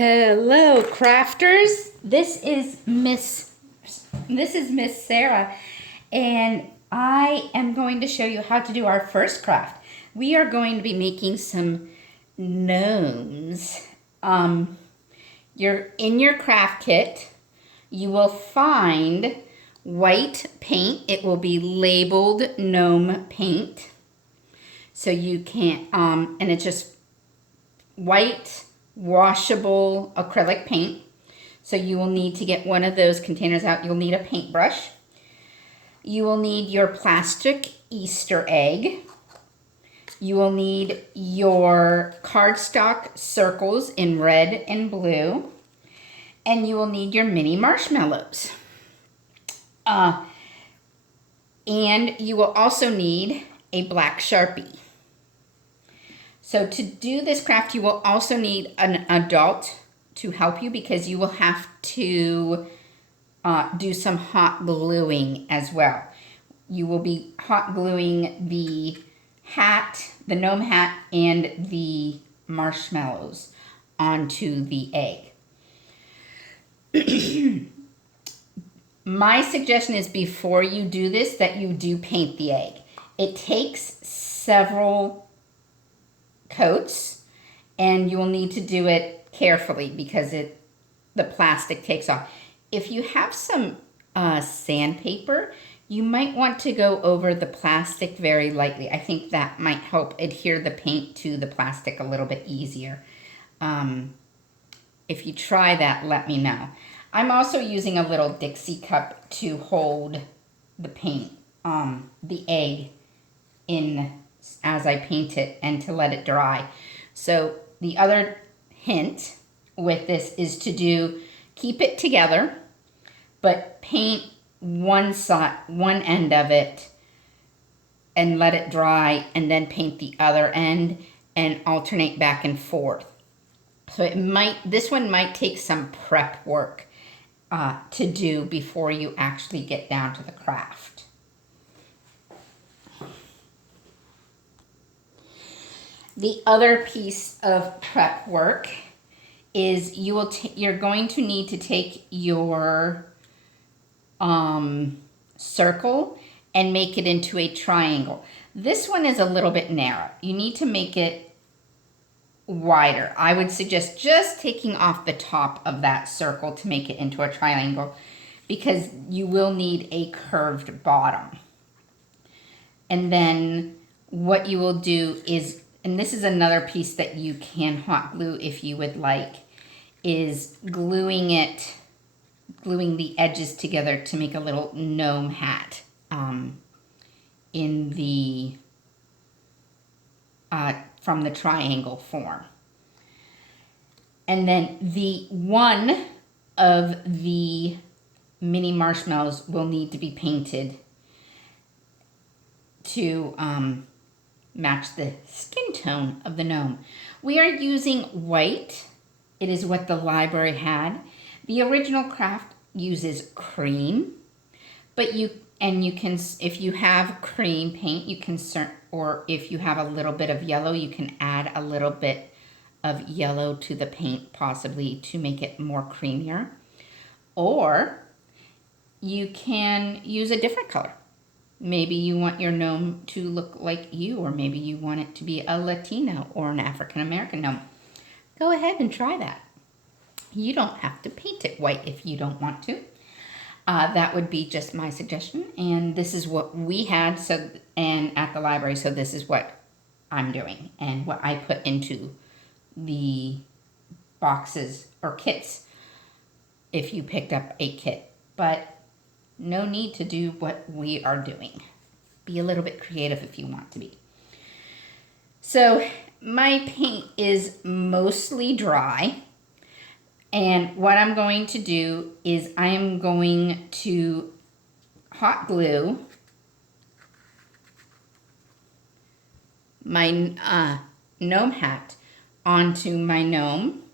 Hello, crafters. This is Miss Sarah, and I am going to show you how to do our first craft. We are going to be making some gnomes. You're in your craft kit. You will find white paint. It will be labeled gnome paint. So you can't, and it's just white washable acrylic paint. So you will need to get one of those containers out. You'll need a paintbrush. You will need your plastic Easter egg. You will need your cardstock circles in red and blue. And you will need your mini marshmallows. And you will also need a black Sharpie. So to do this craft, you will also need an adult to help you because you will have to do some hot gluing as well. You will be hot gluing the hat, the gnome hat, and the marshmallows onto the egg. My suggestion is before you do this that you do paint the egg. It takes several coats, and you will need to do it carefully because the plastic takes off. If you have some sandpaper, you might want to go over the plastic very lightly. I think that might help adhere the paint to the plastic a little bit easier. If you try that, let me know. I'm also using a little Dixie cup to hold the paint, the egg in as I paint it and to let it dry. So the other hint with this is to keep it together, but paint one end of it and let it dry, and then paint the other end and alternate back and forth. So this one might take some prep work to do before you actually get down to the craft. The other piece of prep work is you're going to need to take your circle and make it into a triangle. This one is a little bit narrow. You need to make it wider. I would suggest just taking off the top of that circle to make it into a triangle because you will need a curved bottom. And then what you will do is, and this is another piece that you can hot glue if you would like, is gluing the edges together to make a little gnome hat in the from the triangle form. And then one of the mini marshmallows will need to be painted to match the skin tone of the gnome. We are using white. It is what the library had. The original craft uses cream, but you can, if you have cream paint, you can, or if you have a little bit of yellow, you can add a little bit of yellow to the paint, possibly to make it more creamier. Or you can use a different color. Maybe you want your gnome to look like you, or maybe you want it to be a Latino or an African American gnome. Go ahead and try that. You don't have to paint it white if you don't want to. That would be just my suggestion. And this is what we had and at the library, so this is what I'm doing and what I put into the boxes or kits if you picked up a kit. But no need to do what we are doing. Be a little bit creative if you want to be. So my paint is mostly dry. And what I'm going to do is I am going to hot glue my gnome hat onto my gnome.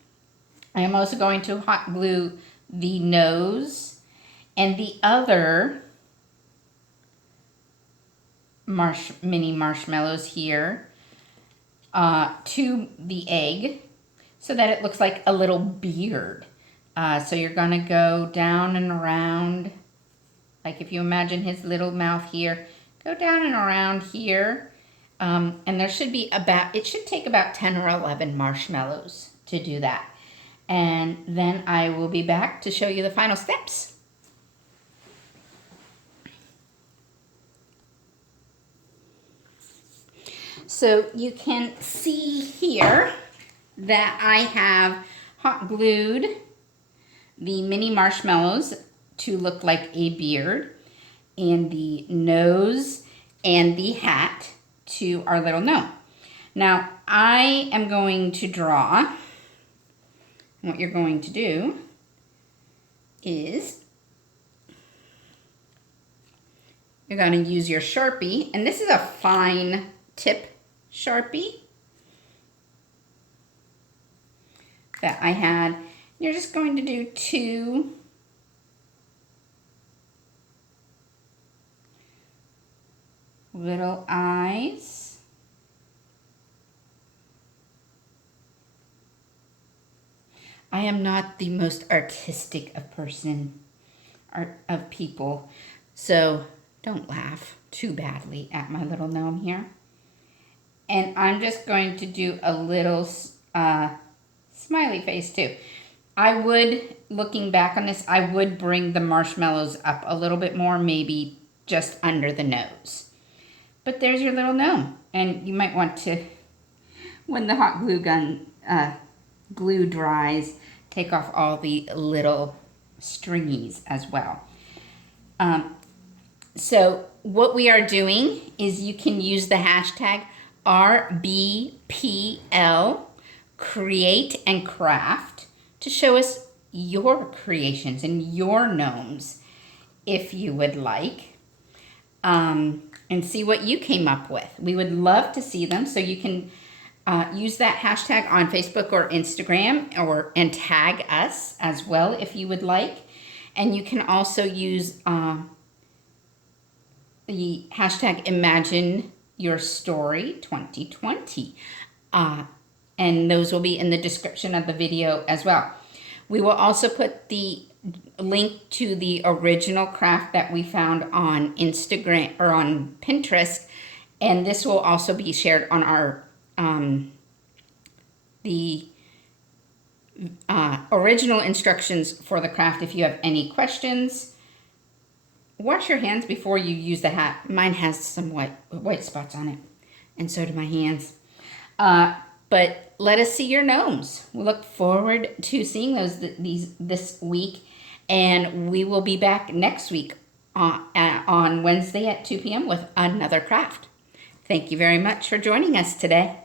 I am also going to hot glue the nose and the other mini marshmallows here to the egg. so that it looks like a little beard. So you're gonna go down and around, like if you imagine his little mouth here, go down and around here. And there should be it should take about 10 or 11 marshmallows to do that. And then I will be back to show you the final steps. So you can see here that I have hot glued the mini marshmallows to look like a beard, and the nose and the hat to our little gnome. Now I am going to draw. What you're going to do is you're going to use your Sharpie, and this is a fine tip Sharpie that I had. You're just going to do 2 little eyes. I am not the most artistic of people, so don't laugh too badly at my little gnome here. And I'm just going to do a little smiley face too. I would, looking back on this, I would bring the marshmallows up a little bit more, maybe just under the nose. But there's your little gnome. And you might want to, when the hot glue dries, take off all the little stringies as well. So what we are doing is you can use the hashtag RBPL, create and craft, to show us your creations and your gnomes, if you would like, and see what you came up with. We would love to see them, so you can use that hashtag on Facebook or Instagram, and tag us as well if you would like. And you can also use the hashtag Imagine Your Story 2020. And those will be in the description of the video as well. We will also put the link to the original craft that we found on Instagram or on Pinterest, and this will also be shared on our original instructions for the craft. If you have any questions, wash your hands before you use the hat. Mine has some white spots on it, and so do my hands. But let us see your gnomes. We look forward to seeing those this week, and we will be back next week on Wednesday at 2 p.m. with another craft. Thank you very much for joining us today.